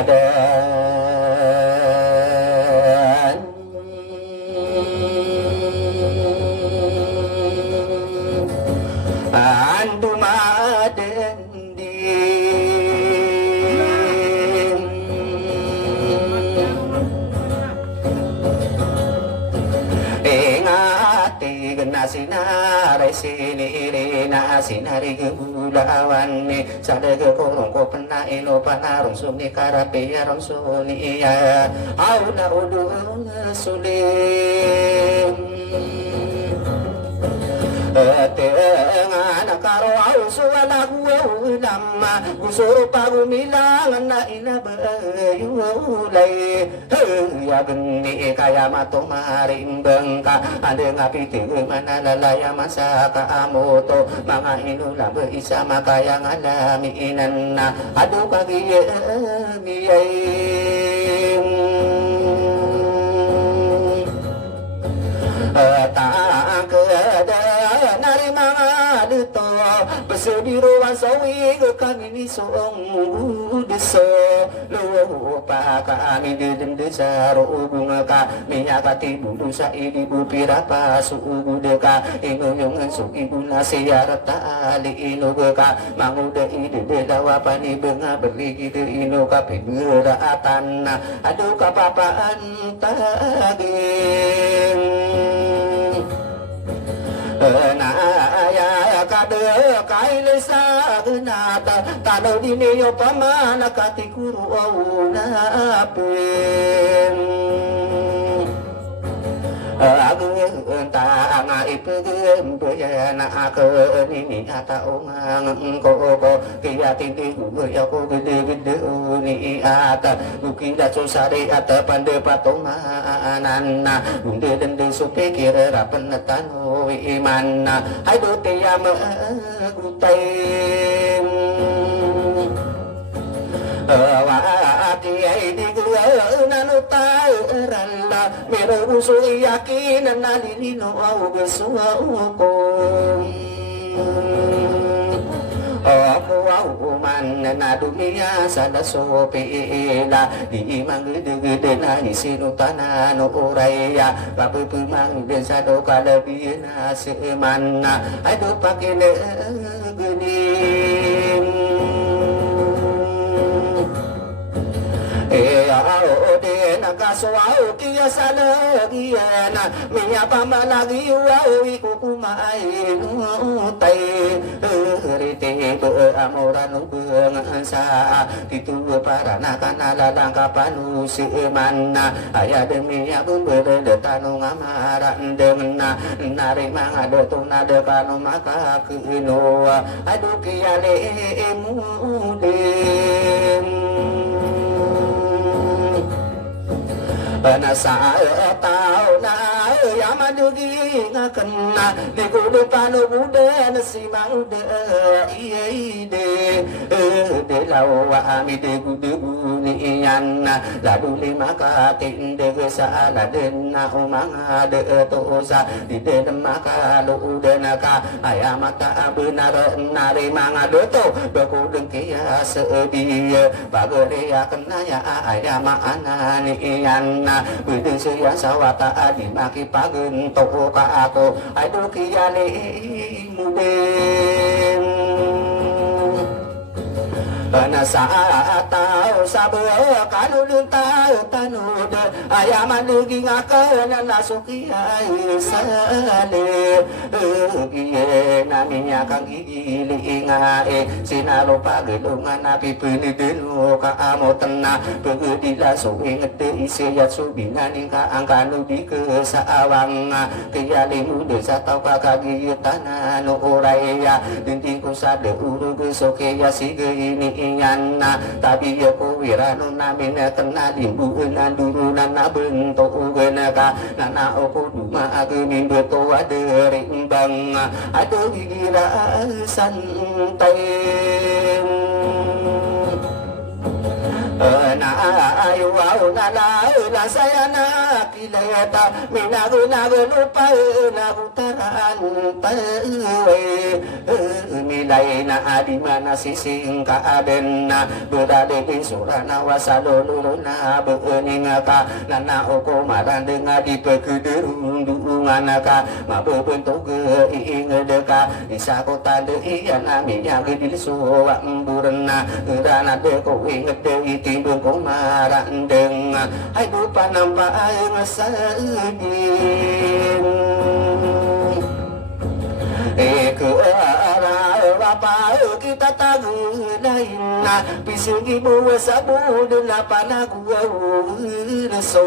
kadan andu madendi ingati gena sinare sinirina sinari gulawan ni sadege korong ko pena ino panarong sumni karape yarong suni ya auna udung sulim tengan karo au suwana nama gusuru pagumilang na inabayulay ya geni kaya mato marimbang ka ande ngapiti manalalaya masaka amoto mga inulang isa makaya ngalamiinan na adu kagiyay tak ada nari mga dito Basudiro sawi kami ni soong deso lupa kami dende sa roong ka miyakati budu sa idibu pirapa suugu deka inguyong suki guna siyara tali ino ka manguda ide dawa pani benga berligi de ino ka piguratan aduh kapapaan taging na ya kade kaile sa gnata tano dinyo pamana katikuru na pen agung ta nga ipegem na ke ni ata ongang ko kiya tinti ya ko gede ni ata ukida susare ata pande patonganan na unde dende supe kira rapen tanu iman hai do te ya ma gutai Wati ay di gula nanuta ralla mero usu yakin na nilino au besua ko aku au man na dunia sada sopila di mangde na di sinu tanah no oraya babu pemang den sado kalabina semana ado pakene geni de nakaswao kiya salagiyana miya pamalagi wao ikukumai nutai rite be amoranu bangsa itu para nakana langkapanu si mana aya demi ya bumbere de tanu ngamaran dengna nari mangade tunade kanu maka kino aduh kiyale emudem nasa tao na yamadugi ngakena di kudu panu bude nasi maude ide de lawa ami de kudu ni yana ladu lima katin de sala den na umanga de tosa di de maka lu de naka ayamata benar nari manga doto beku dengkia sebi bagere ya kena ya ayama anani yana Bidin siya sawata adi maki pagin toko ka ako ay dukiyali mudin nasa tao sa buhay kanulun tayo tanud ayaman luging ako na nasuki ay sali giye namin niya kang iili nga sinalo pagilungan na pipinidin mo kaamotan na pagdila suwing at isiyat subinanin ka ang kanudi ka sa awang kaya limudo sa tao kakagiyutan na nooraya dinti ko sa deurug so kaya sige ini inyan na tabi ko wirano namin na kanadimbuan ang durunan na bentugan ka na nao ko dumagamin beto adering bang ado gigira santay na ayaw na la saya na kilata minago lupa na utaran pawe mi ilaina di mana sising kaadena berada di surana wasaluluna bening ka nana oko maran denga di pegederung duungan ka mabebentuk ing deka isa kota de iya naminya gedil suwa emburna gerana de ko inget de itimbung ko maran denga hai dupa nampak aing saedin ke arah apa kita tagunain pising ibu sabu dan apa nagu so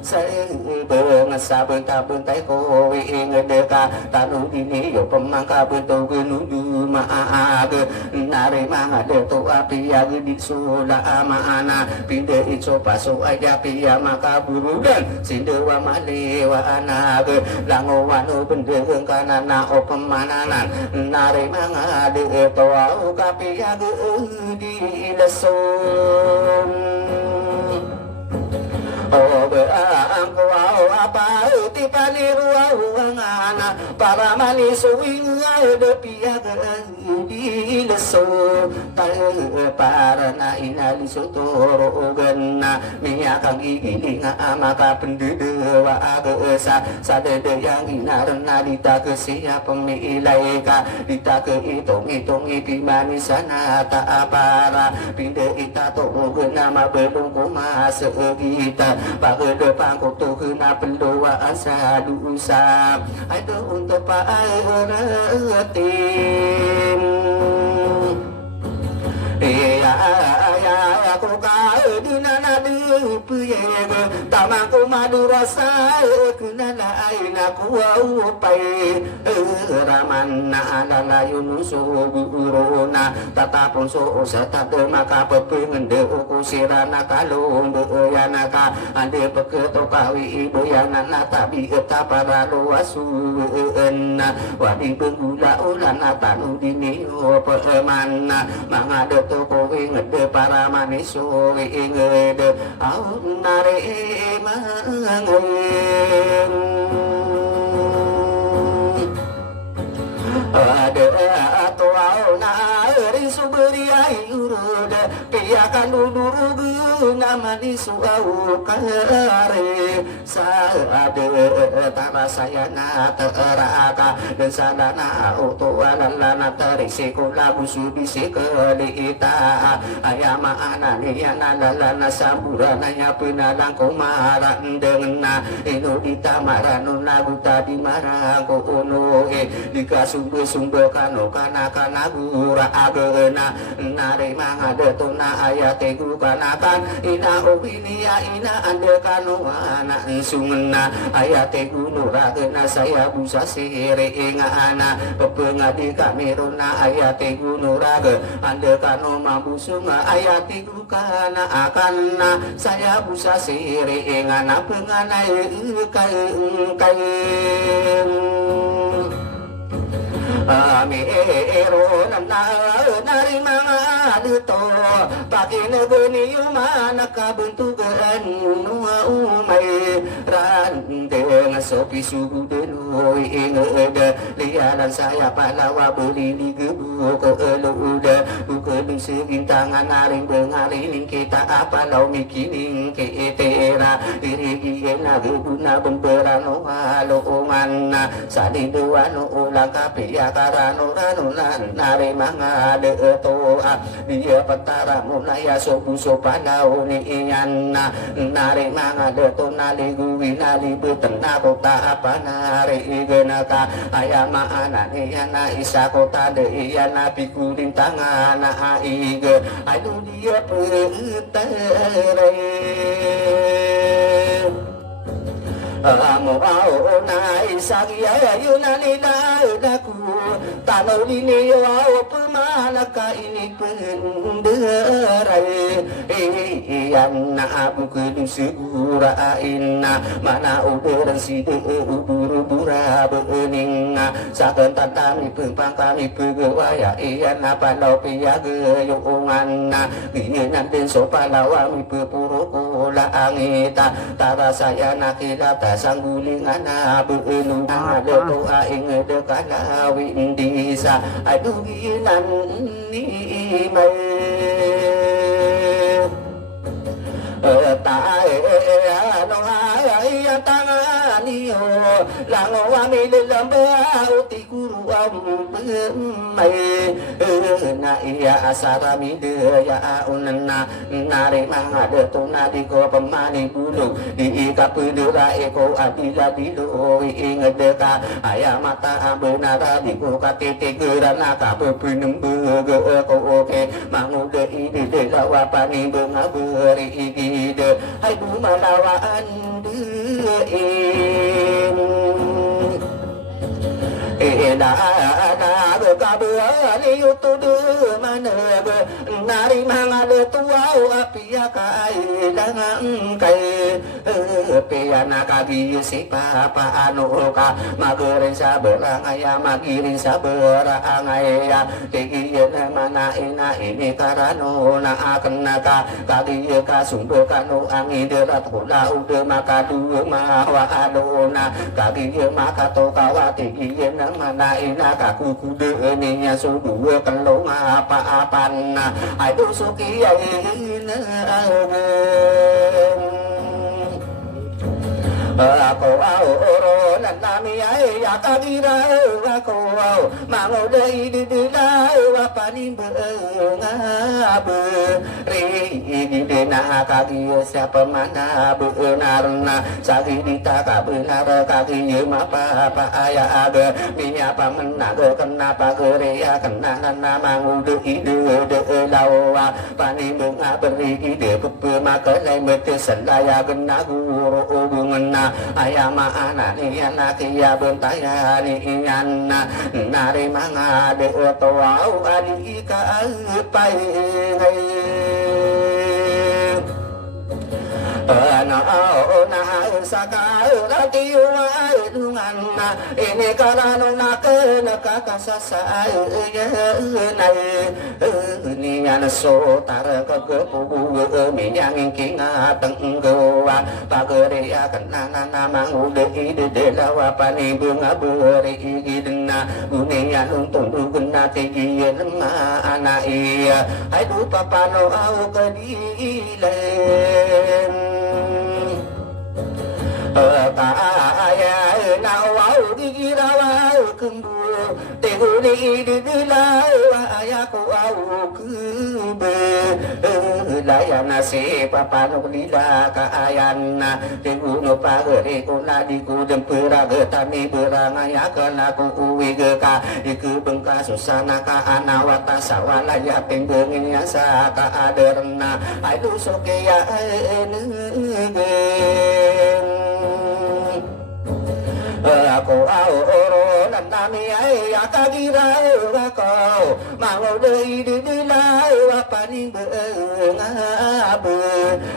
saya bengasabun tabun tay ko ing deka tanu ini yo pemangka bentuk genudu maag nare manga de to api ag di sula amana pinde ico paso aja pia maka burudan sindewa malewa anak langowanu bendeng kanana opemananan nare manga de to au kapia di leson oh beang kau apa tipani ruangana para manis winga de pia di leso para na inali sotoro gena miya kang igilinga maka pendewa agesa sadede yang inarna dita ke siapa pemilai ka dita ke hitung ipimani sana tak para pinde ita to gena belum koma segita pakai depan koto kena pendoa asa dusa ada untuk pak airatim ya aku kau di nana di puyeng tamangku madu rasa kena lain aku upai ramana nana yunusu buruna tatapun so sata maka pepengen de uku sirana kalung beuyana ka ande peketo kawi ibu yana tabi etapa luasu enna wadi penggula ulana tanu dini pemana mangade toko ingede para maniso ingede au nare mangen ada atau na risu beriai urode piakan duduru guna manisu au kare saade tara saya na teraka dan sadana auto alana tarisiko lagu subisi kedita ayama ananiana lalana samburana ya penalang komaran dengna ino ditamaranu lagu tadi marang ko ono sumber kano kana gura agena nare manga detona ayate gu kanakan ina opinia ina ande kano ana sungena ayate gu nuragena saya busa sire inga ana pepengadi kamerona ayate gu nurage ande kano mambusunga ayate gu kana akana saya busa sire inga na pengana kain Amiro nari mga dito pakinaguni umana kabuntugan nua umay rande nga sopi sugudeloy ingeda lialan saya palawa beliligebu ko eluda bukedung segintangan naring bengalining kita apalaw mikining keetera irigiyen na gubuna bemperano haloongan na saliduano ulang kapiya karano ranulan nare mga deeto dia petara mulaya sobuso panaw ni iyan na nare mga deeto naliguwi nalibuten na kota apa nare igenaka ayama anak iyan na isa kota de iyan na pikuling tangan na aige ayo dia petere amo ao na isagya yunani na daku tanaw liniyo ao pemana ka ini penderai iyan na abu kedung segura inna mana uberan si ubur-ubura bening saken tatami pempang kami pegawaya iyan na panau piyaga yungan na ginan den sopalawami pepuro kola angita tara saya nakilata sanggulingan na beenu ada doa ing dekala windi isa aduginan ni mai tae no ai tanganiyo lango amile lambau ti guru mai na iya asara midaya unna nare mangade tuna di ko pemani bulu di kapudura eko adila dilu ingedeka aya mata benara di ko katete gerana ka pepinum bege ko oke mangude ini de lawapani bengaberi ide hai bu malawaan da kabur yutu mana nari mangade tuau apia kai dangang kai piana kabi si papa anuka magerin saberang aya magirin saberang aya tigiyeun mana ina ini karano na akenaka kagiye kasumbe kanu angiderat kula ude maka du mawa adona kagiye maka to kawati iyeun mana ina kaku kude nya sudu kalau apa-apan aduh suki aina aku oro nami ai akagira aku mango dei di dai wapani bengabe ri dena kaki siapa mana benarna sagidita ka benar kaki mapa apa aya aga minya pamenaga kenapa gerea kenangan mango dei de lawa pani bengabe ri de pepe maka lai mete selaya gena guru bunga ayama anani anakia bentaya ni anna nari mangade otowau adi ka pai na saka rati wa lungan ini karano nakena kakasasa nai ni ana so tar kegepu minyang kinga tenggoa pagere akan nama ude ide lawa pani bunga beri idena unia untung guna tigian ma ana iya hai du papano au kadilen aya nawau digirawa kembu teguni didilawa ayaku au kebe layana se papano lila kaayana teguno pagere kuna diku dempera getani berang ayakana ku uwi ka iku bengka susana ka anawata sawala ya penggengin ya sa ka aderna aduh soke ya aku oro nami ai akagira aku mango dei dilai wapani bengabe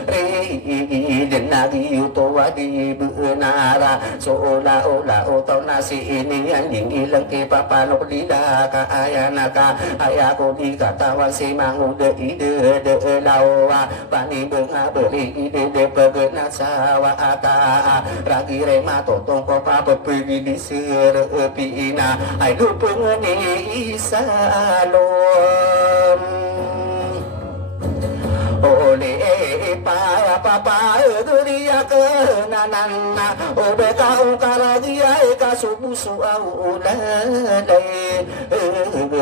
ri denagi uto wadi benara sola ola oto nasi ini anjing ilang ke papano lila ka ayana ka ayaku dikatawan si mango dei de lawa pani bengabe ri de pegena sawa ata ragi rema totong ko papa pergi di serpina aduh pengeni salom oleh papa dunia kenanana obe kau karagia ka subuh suau lalai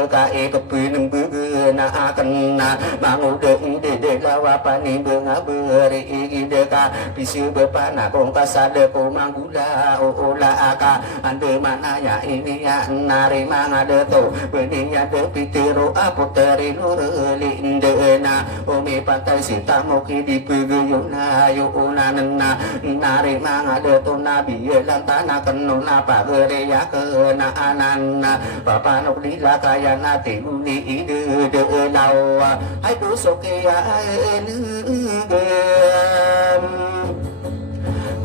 kae kepineng begena akena mangu de lawa pani benga beri ide ka bisu bepana kong kasade ko manggula ola aka ande mana ya ini ya nari mangade to beninya de pitiro apoteri nurli indena ome pantai sita moki di peguyuna yuna nena nari mangade to nabi lantana kenona pagere ya kena anana papa nok lila kaya nati uni ide de lawa hai du soke ya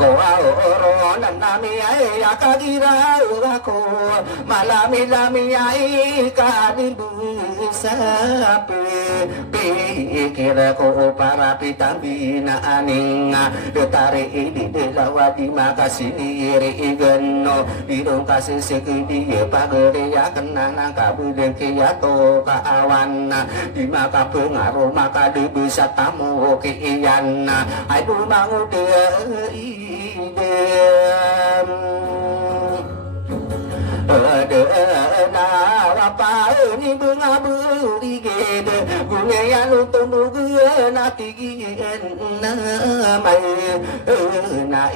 oro nanami ay akagira ako malami-lami ay kanimbu sapi pikir ko para pitambi na aning detari ini delawa di makasini iri igano bidong kasih sekidi pagere ya kenanang kabudeng kiyato kaawan di maka pengaruh maka di bisa tamu kian aduh mangu na apa ni bunga buri gede bunga yang tumbuh na tigien na mai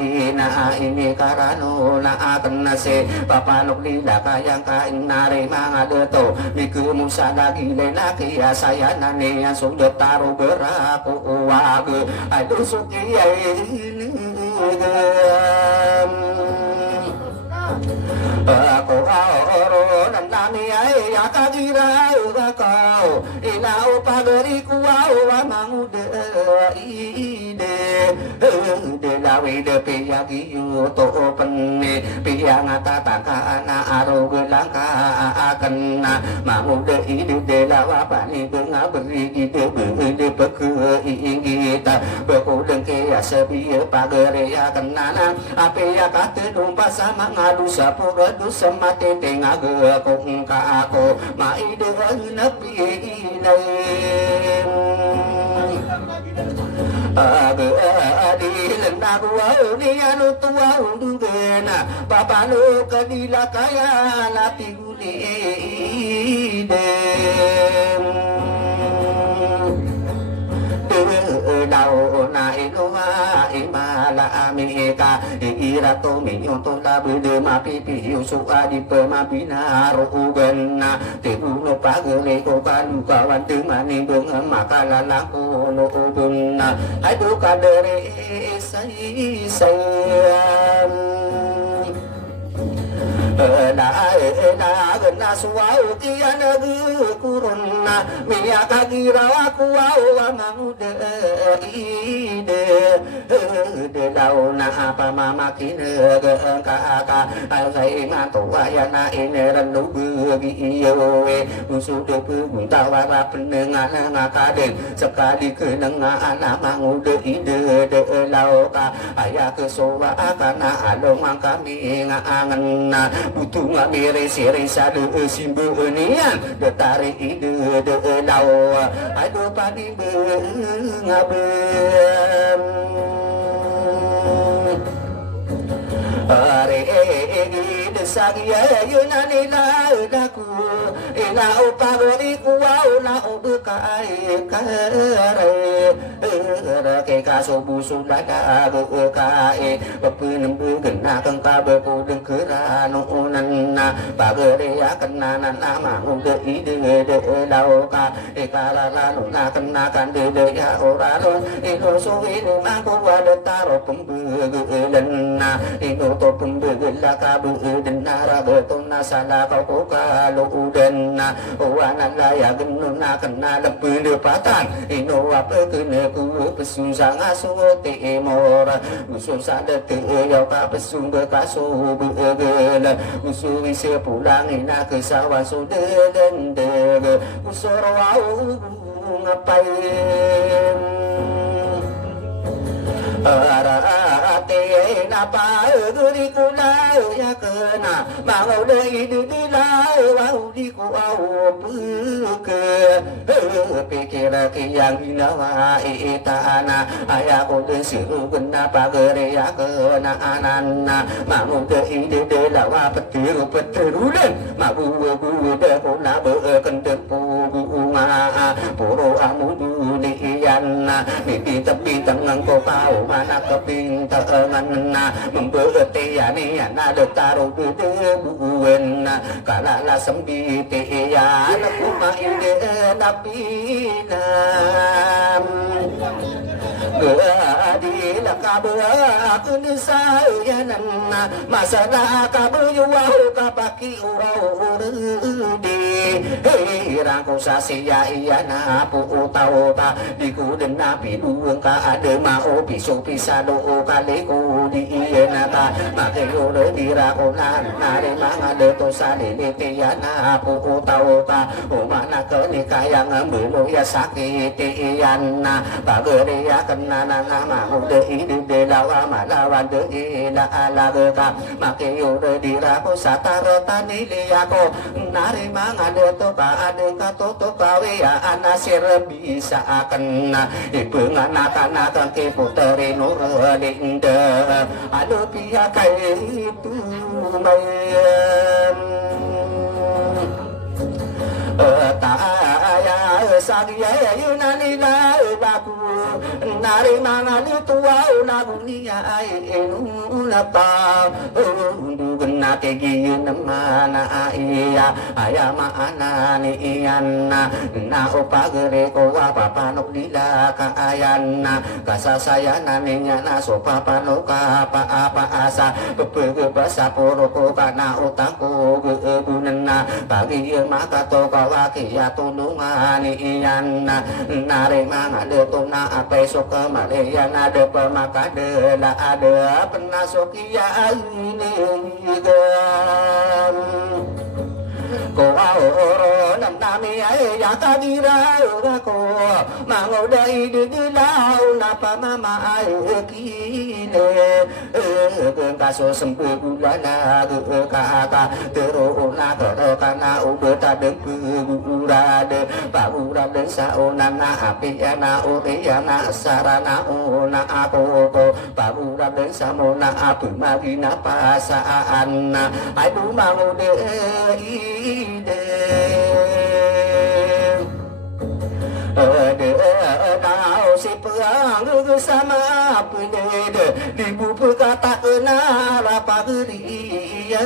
na ini karano na akan nase papanok nila kayang kain nare mga deto miku musa lagi na kaya saya nane yang sudah taruh beraku wag aduh suki ini ako oro nandami ay akagira kau inau pagari kuau mangude ide de lawi de piyagi to penne piyang tataka na aro gelangka akan mangude ide de lawa pani benga beri ide de peke ingita bekudeng ke sebi pagari akan nana ape ya kate dumpa sama ngadu sapura du semate tengah kong ka ako maidehan na pinay adilan na kuwaw ni ano tuwa undugena papano kanila kaya natiguli daw na inuha imala amika iirato minyo to labude mapipiyo suka di pemapinarugan na tibuno pagale ko kalukawan temani bengang makalalako no ubun na aduh kadere sayang na gana suau kian kuruna miya kagira aku awa mangude ide de launa apa mama kine ka alai mantu ayana ine ranu bagi iyowe sudah puntawara pendengar ngakaden sekali kenenga anak mangude ide de lauka ayah kesowa akana along kami ngangen butuh ngamire sirisa de simbu nian de tarik ide de lau aduh padi ngabem are desagi yunani la daku ina upagori kuau na ubukai kare ke kaso busu daga kai pepenem gena kang kabe kudeng kerano nanna pagere akan nama ude ide de lauka ekala lalu na kenakan de ya oraro ino suwi mangko wada taro pembegen na ino to pembegen la kabu den nara beton na sala kau kalau uden na wana la ya genun na kena lepe lepatan ino apa kene ku pesun sanga sote mora usul sada te ya ka pesun be kaso begel usul wise pulang ina ke sawah sudeden de usul wau ngapain ate napa guri kula ya kena mau dei di la wau di ku au buke pikir yang hinawa itana ayaku desiru kenapa gere ya kena anana mau dei di lawa petirulen mau bu de kula be kendep bunga puro amudu di yana di tepi tengah ko pau mana keping tangan na memberti ani na de taruh de buen kala la sembi te ya na kuma ide napina adila kabeun saeuyanan masana kabeuwah kapaki urudi rangkung sasia iyana puutau ta dikudena pidueung ka ade mau pisu pisado kali kudi ieuna ta make ure dirakonan nare mangade tosa dilitiana puutau ka umana kenikayang beulu ya sakiti iyana bageureya kenana nama ude ide lawa malawan de ila alageka make ure dirako satarota niliako nare mangade to ka ade ka toto kawe ya anasir bisa akan ibeungan ke puteri nurlinda anu pihak itu mayem taya sagia yunani na baku nari mangani tua nagunia enu napa undugna kegi namana iya ayama anani iyanna na opagere ko apa nok dila ka ayanna kasasayana ninya na so papa no ka apa asa bebe basa poro ko kana utangku gebunna bagi maka to kawaki ya tunungan iyan nare mangade tuna apa sok kemalean ada pemakade la ada penasokia ini gam ko oro nam nami ay ya kagira ko mangoda ide dilau napa mama ay kine kaso sempe bulana ka terona kana ubeta de urade paurade saonana api ana uriana sarana ona ako paurade samona api magina pasaan aduh mangode ide dao si perang sama penede dibu perkata kena rapa geri ya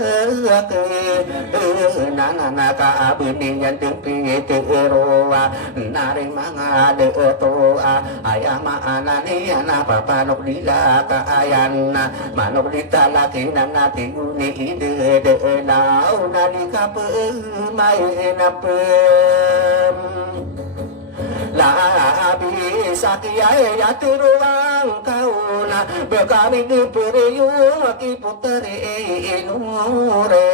ke nana ka bening yang tempi teroa nare mangade toa ayama anani ana papa nok dila ka ayana manok ditalaki nana tinguni ide de dao nani ka pe mai na pe la bisa kiai ya turuang kauna bekami di periung ki puteri nure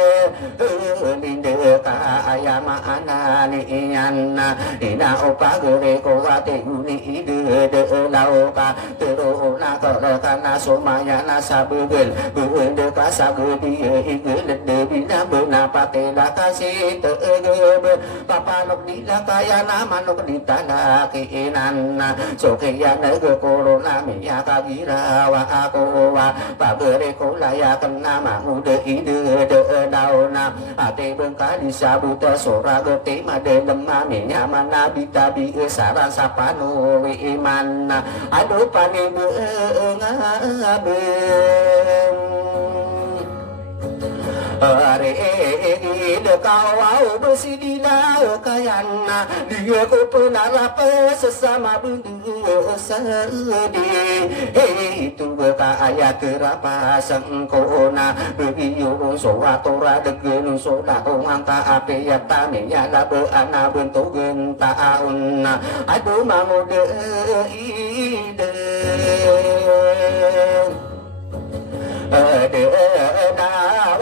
ninde ka ayama anani iyanna ina opagere ko wate uni ide de lauka teruna kana somaya na sabugel buende ka sagudi igel de bina bena patela kasih teege papa nok dila kaya nama nok ditana kiinan sokiya nege corona miya kagira wa ako wa pagere ko laya kena mangude ide de dauna ate bengka disabuta sora gete made lemah minya mana bitabi saran sapano iman aduh pani bengabe are ide kau besi dila kayana dia ko penarape sesama bundu sedih itu kaya kerapa sengkona begiyo soatora degen soda ngangka ape ya taminya labe ana bentuk gentaun aduh mamode ide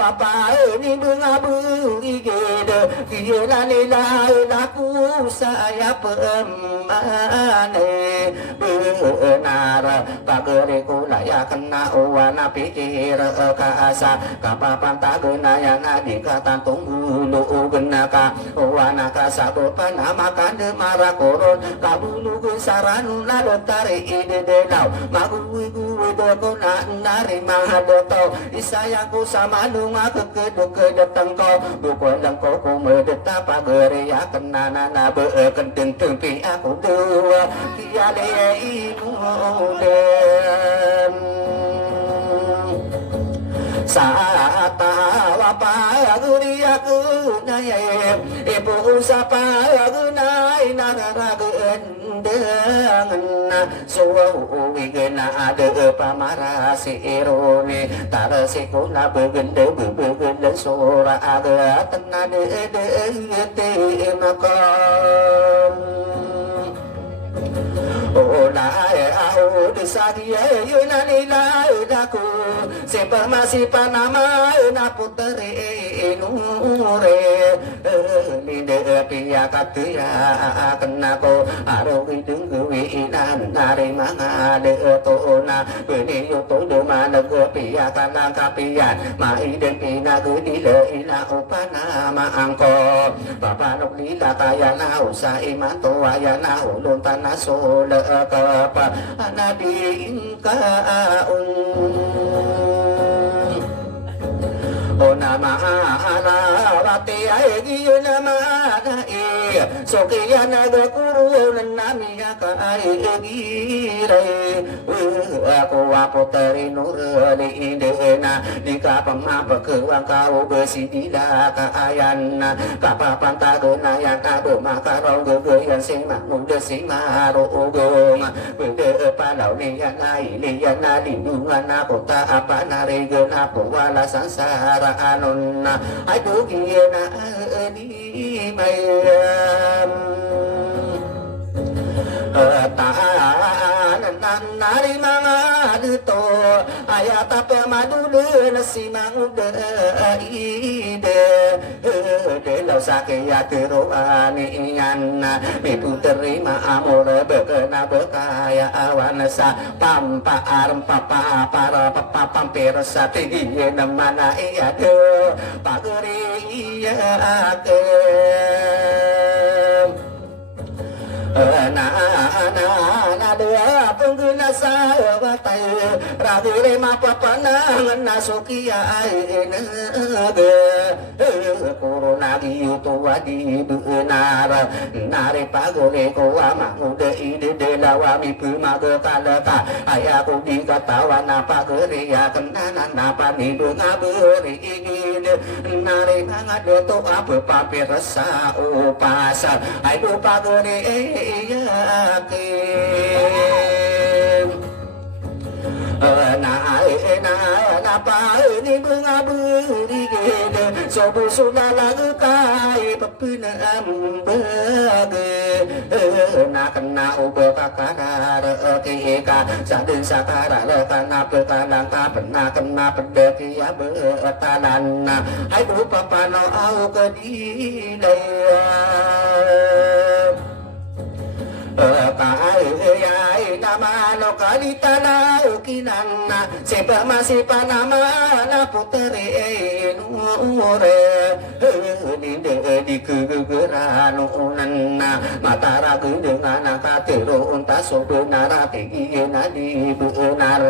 apa ini mengabui gede kira nila laku saya pemane benar pagere ku laya kena wana pikir kaasa kapapan tagena yang adi kata tunggu lu genaka wana kasa bepana makan de marakoron kabulu saranu na dotare ide denau magui gue dokona nari mahadoto isayaku sama nunga kekedang kau bukan dan kau medeta pagere ya kenana na kendeng tempi aku dua kiale ibu dem saat apa guri aku naya ibu sapa gunai nagara gendengan suwi gena ade pamarasi irone tarasikuna begende begende sora aga tenade de makom Ola au desadia yuna nila udaku Sempa masih panama na putere nure Linde pia katuya kenako Aro hidung gue inan nari manga de tona Beni yuto de mana gue pia kanang kapian Ma iden pina gue dile ina upana ma angko Papa nok lila kaya na usa iman toa ya na ulun tanah sola kapa anabiin kaun Ona maana wati aegi na maana so kaya nagakuro nami ka aegi ray ako wapo tarinur di indena di kapamapa kewang kau besidila kaayan kapapantago na yan ado makarong gegeyan sima muda sima roogong bede palaw niyan ay liyan na lindungan ako ta apa narigan ako wala sansara anon na ay dugiyan na di mayam tahanan nari mga dito ayat apa madulu na si manguda ide delaw sa kaya tiruan iyan may puterima amor bekena bekaya awan sa pampaarm papa para papampir sa tigil naman na iyado pagri iyake na dua pengguna sahabat ragile mapapanangan nasukia ainaga corona giuto wadi benar nare pagole ko ama ude ide de lawami pumaga kalata ayaku dikatawan apa geria kenanan apa ni ngaberi ingin nare ngade to apa papir sa upasa ayo pagore yakin na pa ni bunga buri gede sobu sunala kai papina ambage na kena ubo kakara keka sadin sakara lekana pekalang ka pernah kena pedeki ya betalan hai rupa pano au kedilai kahai nama no kalita na ukinana seba masih panama na putere nure ninde di kegeran unana matara dengan katero unta sobenara tegi na di benar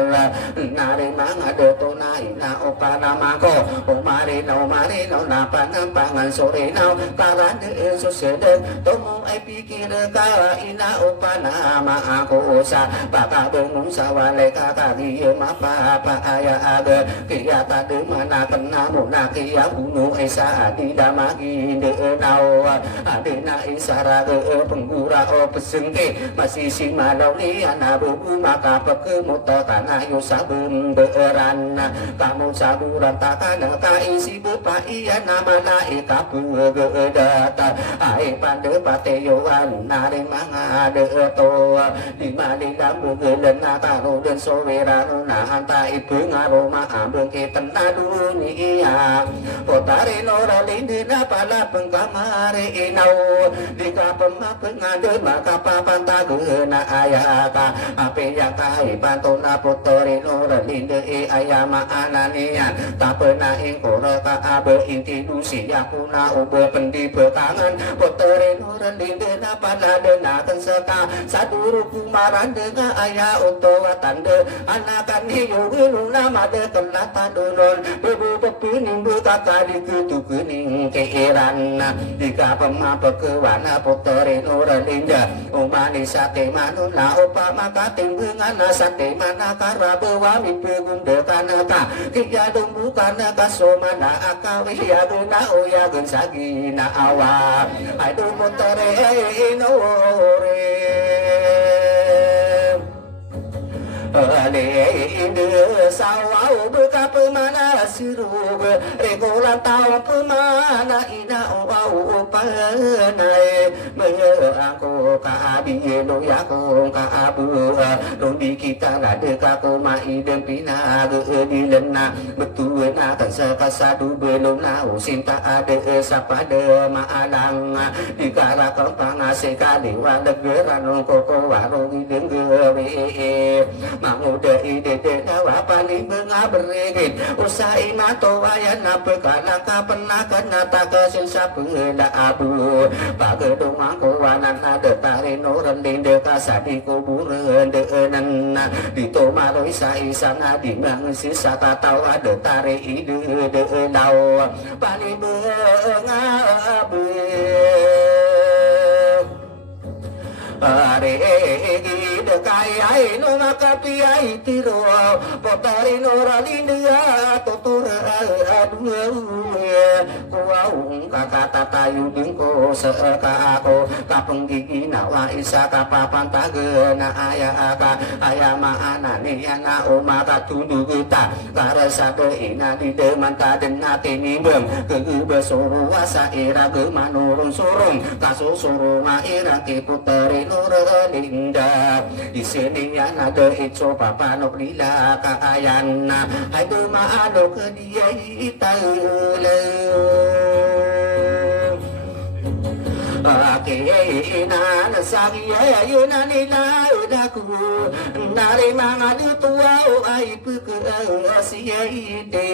nare mangade tona ina opana mako omare no napa nampangan sore no karane susede tomo ai pikir ka ina upana ma aku sa baka bengung sawale kakari mapa apa aya aga kia tade mana kena muna kia bunuh esa di damagi de nau adena isara ge penggura o pesengke masih si maloli ana bubu maka pekemota kana yo sabun beran kamu saburan takana ka isi bepa iya nama naik kapu ge data ai pande pateyoan nare manga de to di mali dambu gelen ataro den sowera na anta ibu ngaroma ambeng ketena dunia potare nora linde na pala pengkamare inau di kapem pengade maka papan tagena ayaka ape yang kai pantona potore nora linde ayama ananian tak pernah ingkora ka abe inti dusi yakuna ube pendi betangan potore nora linde na pala dena seka saduru kumaran dengan ayah untuk tanda anakan hiu giluna made kelata donon bebu bepining bekaka di kutu kuning keiran jika pemapa kewana potore nora linda umani sate manuna opa maka timbungan sate mana karabawa mipegung dekanaka kia dumbukan kasomana akawi ya guna oya gensagi na awa aduh potore inore ale inde sawau beka pemana sirug regolan tahu pemana ina wau panai aku kaabi no yaku kaabu rumbi kita ngade kaku mai dempina di lena betul na kan sekasadu belum lau sinta ada sapada maalang di kara kempang sekali wa negeran koko warung denggewe mangude ide dawa paling mengaberegin usai mato wayana bekala kapena kenata kesin sapela abu pagedung aku wanan ada tarino rending deka sadi kuburan deenan di tomaroi saisang adi mang sisa katau ada tare ide deenau paling mengabe are gide kai no makapi ai tiro potari no ralinda totor adu kuaung kakata tayu dingko seka aku kapeng gigi nawa isa kapapan tagena aya maana ni ana oma katundu kita karasa de ina di deman taden ati nimbem ke suru asa ira ke manurung surung kasusuru ma ira ke puteri Linda di sini yang ada itu papa nok lila kaayana hai tu maalo ke dia itale Kina nasagi ayuna nila udaku nari mga dutua ay pagkasiya ite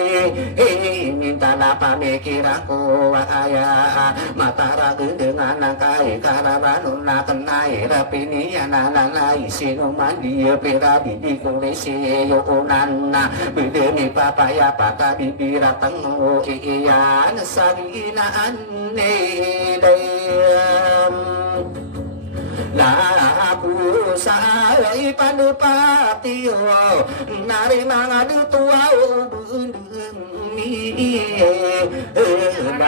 minta na pamikiran ko aya matara dengan angkai kararan na kanay rapiniya na nanay sino man dia pera di kulisi yunan na bidemi papaya pata bibira tango iya nasagi na ane aku say panupati nari mga dutua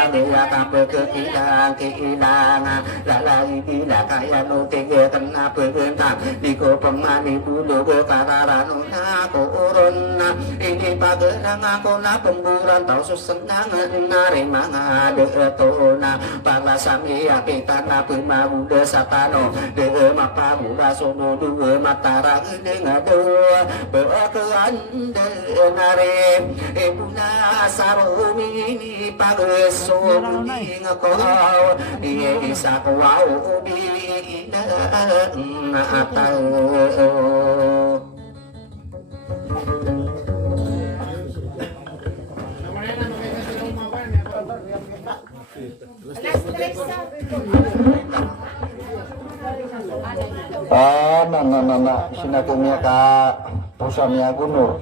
Daya kapal kehilangan lalai bila kaya no tiga kena berentang Diko pemani bulu ke kararan aku urun ini pagerang aku na pemburan tau susenang nari mga deetona pala sami kita na pemabuda satano de mapabuda sono dua matara dengan dua bekean nari ibuna sarumi ini pageso mending kau dia bisa kau bina atau nana sinatumia ka pusamia gunur